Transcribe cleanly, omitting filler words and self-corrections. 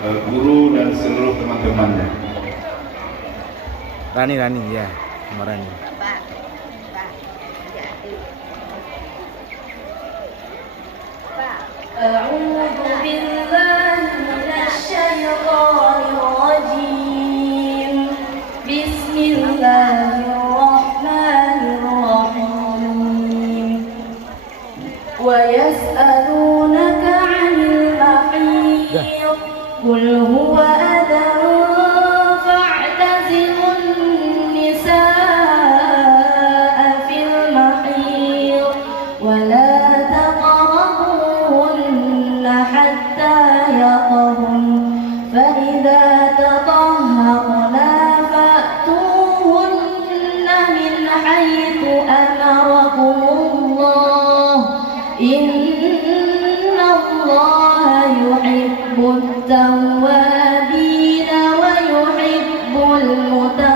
guru dan seluruh teman-temannya. Rani ya, sama Rani. أعوذ بالله من الشيطان الرجيم بسم الله الرحمن الرحيم ويسألونك عن المحيض قل هو أذى فاعتزلوا النساء في المحيض ولا تقربوهن حتى يطهرن فإذا تطهرن فأتوهن من حيث أمركم الله إن الله يحب التوابين ويحب المتطهرين